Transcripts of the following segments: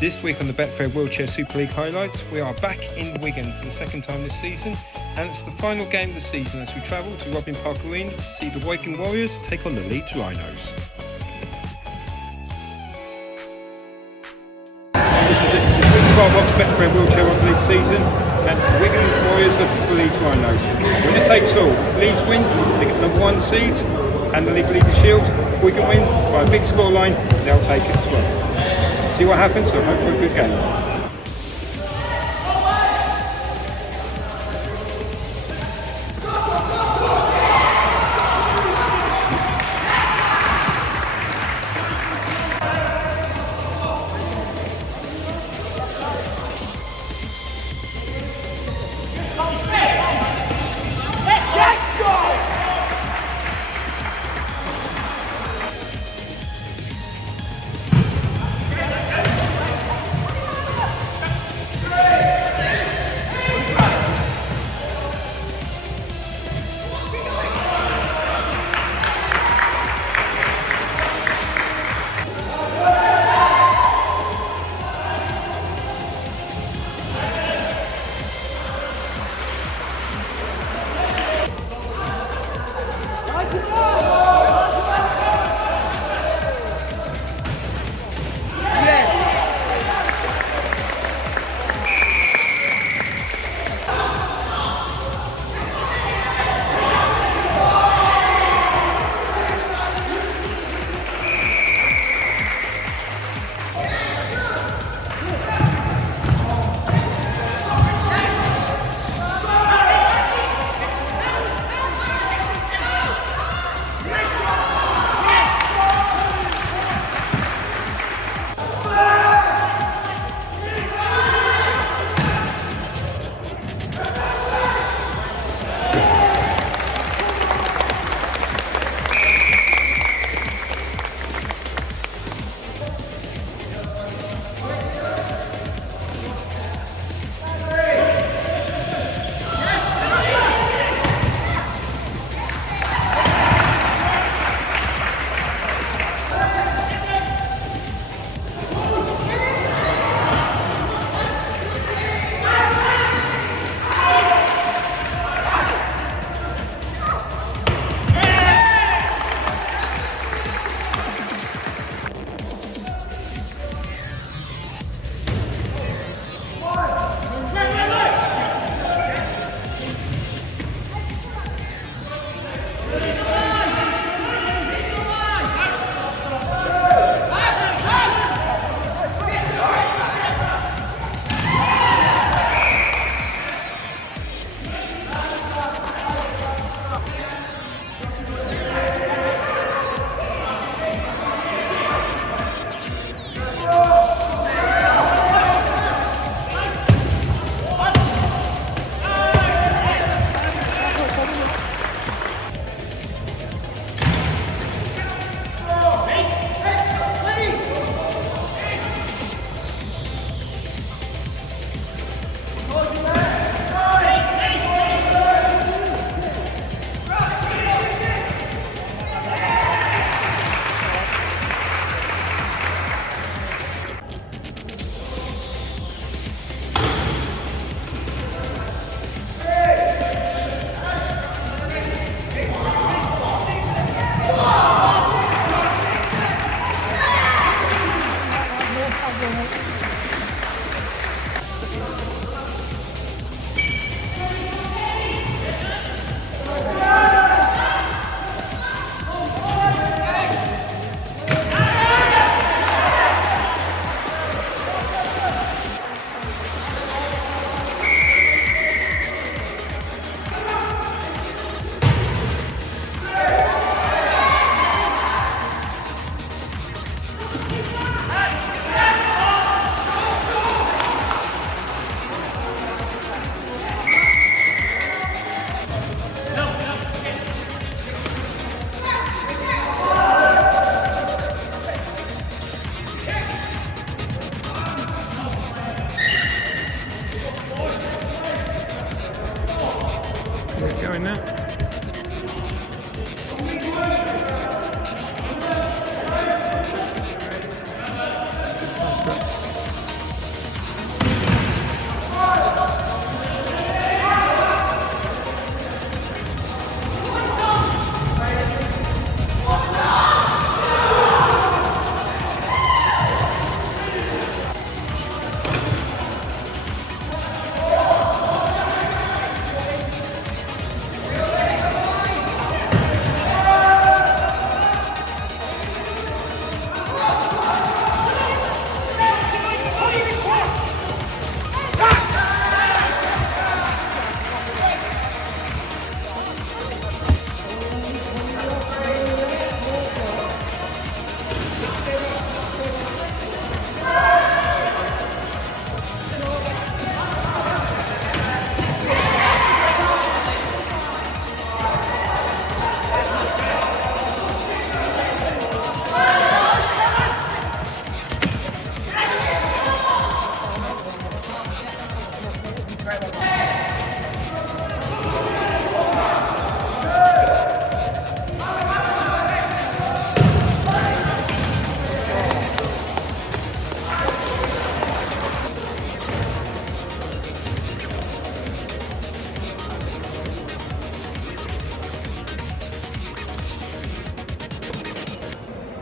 This week on the Betfred Wheelchair Super League highlights, we are back in Wigan for the second time this season, and it's the final game of the season as we travel to Robin Park Arena to see the Wigan Warriors take on the Leeds Rhinos. This is week 12 of the Betfred Wheelchair Rugby League season, and it's the Wigan Warriors versus the Leeds Rhinos. Winner takes all. Leeds win, they get number 1 seed, and the League Leader Shield. If we can win by a big scoreline, they'll take it as well. See what happens, so hope for a good game.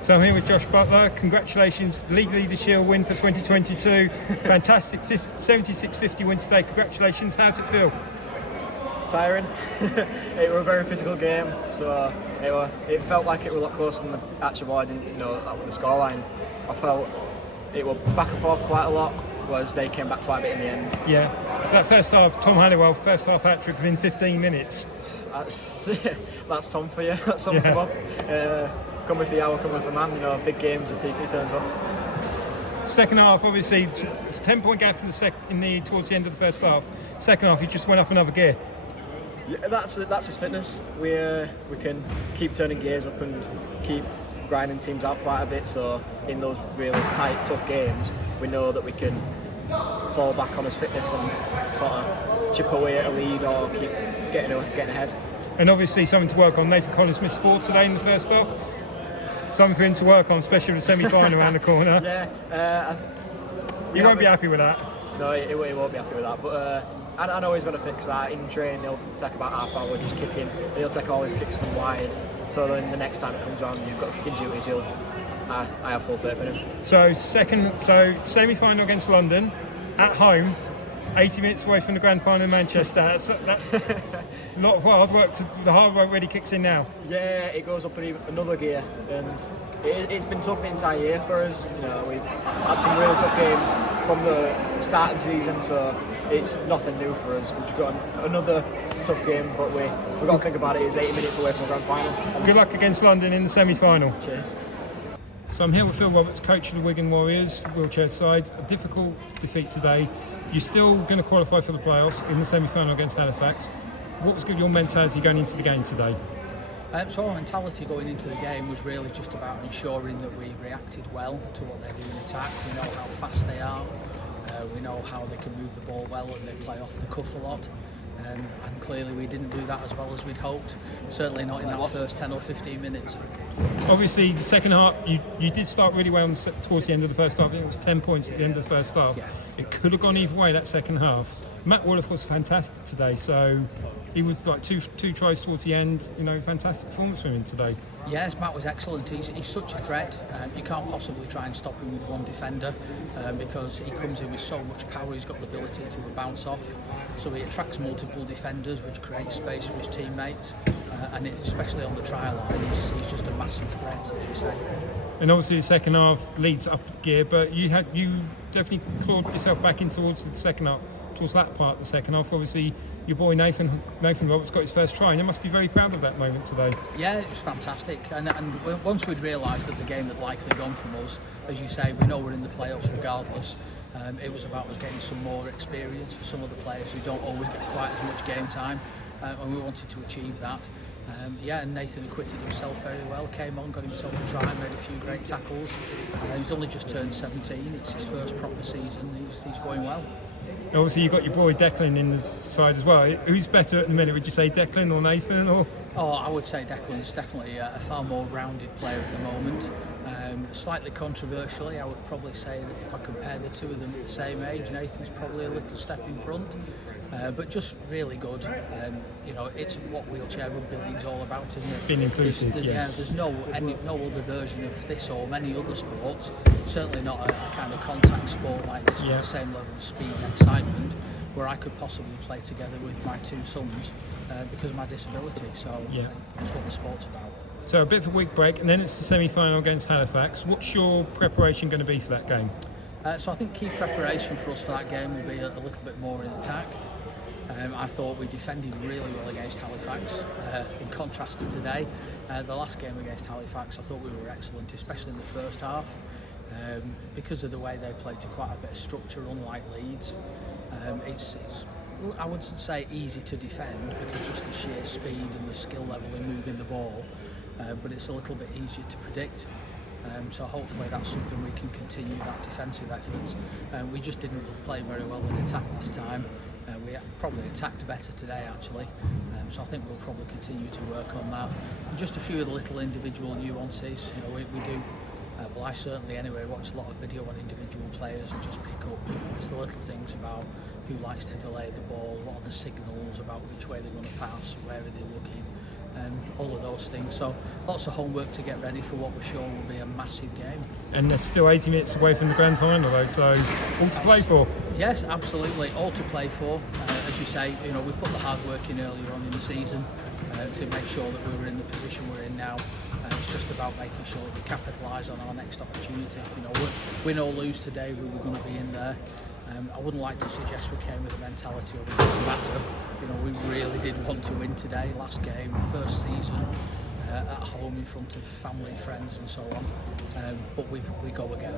So I'm here with Josh Butler. Congratulations, League Leader Shield win for 2022. Fantastic 76-50 win today. Congratulations. How's it feel? Tiring. It was a very physical game, so it felt like it was a lot closer than the actual ball. I didn't know that was the scoreline. I felt it was back and forth quite a lot, whereas they came back quite a bit in the end. Yeah, that first half, Tom Halliwell, first half hat-trick within 15 minutes. That's Tom for you. That sums him up. Come with the hour, come with the man. You know, big games and T2 turns up. Second half, obviously, it's a 10-point gap towards the end of the first half. Second half, you just went up another gear. Yeah, that's his fitness. We can keep turning gears up and keep grinding teams out quite a bit. So in those really tight, tough games, we know that we can fall back on his fitness and sort of chip away at a lead or keep getting ahead. And obviously something to work on. Nathan Collins missed 4 today in the first half. Something for him to work on, especially with the semi-final around the corner. Yeah. You won't be happy with that. No, he won't be happy with that. But I know he's going to fix that. In training, he'll take about half hour just kicking. And he'll take all his kicks from wide. So then the next time it comes around, you've got kicking duties. I have full faith in him. So semi-final against London at home. 80 minutes away from the grand final in Manchester. A lot of hard work. The hard work really kicks in now. Yeah, it goes up another gear, and it's been tough the entire year for us. You know, we've had some really tough games from the start of the season, so it's nothing new for us. We've got another tough game, but we've got to think about it. It's 80 minutes away from the grand final. Good luck against London in the semi-final. Cheers. So I'm here with Phil Roberts, coach of the Wigan Warriors, wheelchair side. A difficult defeat today. You're still going to qualify for the playoffs in the semi-final against Halifax. What was your mentality going into the game today? So our mentality going into the game was really just about ensuring that we reacted well to what they do in attack. We know how fast they are, we know how they can move the ball well and they play off the cuff a lot. And clearly we didn't do that as well as we'd hoped, certainly not in that first 10 or 15 minutes. Obviously the second half, you did start really well towards the end of the first half. I think it was 10 points at the end of the first half. Yeah. It could have gone either way that second half. Matt Wolof was fantastic today, so he was like two tries towards the end. You know, fantastic performance from him today. Yes, Matt was excellent. He's such a threat. You can't possibly try and stop him with one defender because he comes in with so much power. He's got the ability to bounce off, so he attracts multiple defenders, which creates space for his teammates. And especially on the try line, he's just a massive threat, as you say. And obviously the second half leads up gear, but you definitely clawed yourself back in towards the second half, towards that part of the second half. Obviously your boy Nathan Roberts got his first try, and you must be very proud of that moment today. Yeah, it was fantastic. And once we'd realised that the game had likely gone from us, as you say, we know we're in the playoffs regardless. It was about us getting some more experience for some of the players who don't always get quite as much game time, and we wanted to achieve that. And Nathan acquitted himself very well, came on, got himself a try, made a few great tackles. He's only just turned 17, it's his first proper season, he's going well. Obviously you've got your boy Declan in the side as well. Who's better at the minute, would you say Declan or Nathan? Or? Oh, I would say Declan's definitely a far more rounded player at the moment. Slightly controversially, I would probably say that if I compared the two of them at the same age, Nathan's probably a little step in front. But just really good. You know, it's what Wheelchair Rugby League's all about, isn't it? Being inclusive, yes. yes. There's no other version of this or many other sports. Certainly not a kind of contact sport like this with the same level of speed and excitement, where I could possibly play together with my two sons because of my disability. So that's what the sport's about. So a bit of a week break, and then it's the semi-final against Halifax. What's your preparation going to be for that game? So I think key preparation for us for that game will be a little bit more in attack. I thought we defended really well against Halifax, in contrast to today. The last game against Halifax, I thought we were excellent, especially in the first half, because of the way they played to quite a bit of structure, unlike Leeds. It's I wouldn't say easy to defend because just the sheer speed and the skill level in moving the ball, but it's a little bit easier to predict. So hopefully that's something we can continue, that defensive effort. We just didn't play very well in attack last time. We probably attacked better today actually, so I think we'll probably continue to work on that. And just a few of the little individual nuances, you know, we do. Well, I certainly anyway watch a lot of video on individual players and just pick up, it's the little things about who likes to delay the ball, what are the signals about which way they're going to pass, where are they looking. all of those things. So lots of homework to get ready for what we're sure will be a massive game. And they're still 80 minutes away from the grand final though, so all to play for. Yes, absolutely, all to play for. As you say, we put the hard work in earlier on in the season to make sure that we were in the position we're in now. It's just about making sure that we capitalise on our next opportunity. Win or lose today, we were going to be in there. I wouldn't like to suggest we came with a mentality of it doesn't matter. We really did want to win today. Last game, first season at home in front of family, friends, and so on. But we go again.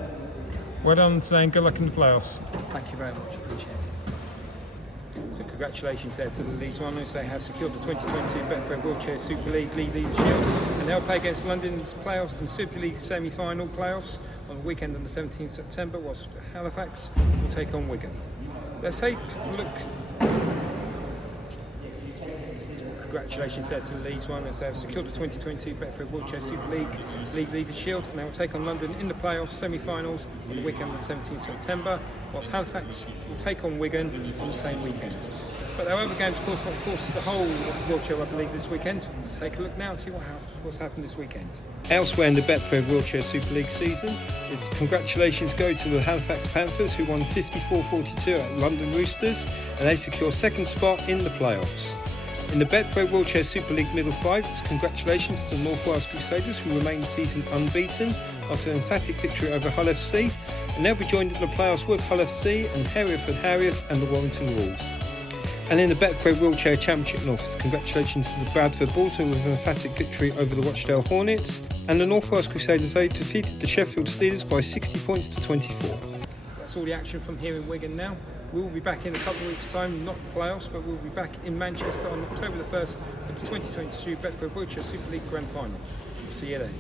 Well done, saying good luck in the playoffs. Thank you very much. Appreciate it. So congratulations there to the Leeds Rhinos. They have secured the 2022 Betfred Wheelchair Super League League Shield, and they'll play against London's playoffs and Super League semi-final playoffs on the weekend on the 17th September, whilst Halifax will take on Wigan. Let's take a look. Congratulations there to the Leeds Rhinos. They have secured the 2022 Betfred Wheelchair Super League League Shield, and they will take on London in the playoffs semi-finals on the weekend on the 17th September, whilst Halifax will take on Wigan on the same weekend. But there are other games, of course, the whole of the Wheelchair Rugby League this weekend. Let's take a look now and see what's happened this weekend. Elsewhere in the Betfred Wheelchair Super League season, congratulations go to the Halifax Panthers, who won 54-42 at London Roosters, and they secure second spot in the playoffs. In the Betfred Wheelchair Super League Middle 5, congratulations to the North Wales Crusaders, who remain the season unbeaten after an emphatic victory over Hull FC, and they'll be joined in the playoffs with Hull FC and Hereford Harriers and the Warrington Wolves. And in the Betfred Wheelchair Championship North, congratulations to the Bradford Bulls, who with an emphatic victory over the Rochdale Hornets, and the North Wales Crusaders, they defeated the Sheffield Steelers by 60 points to 24. That's all the action from here in Wigan now. We will be back in a couple of weeks' time, not the playoffs, but we'll be back in Manchester on October the 1st for the 2022 Betfred Wheelchair Super League Grand Final. See you then.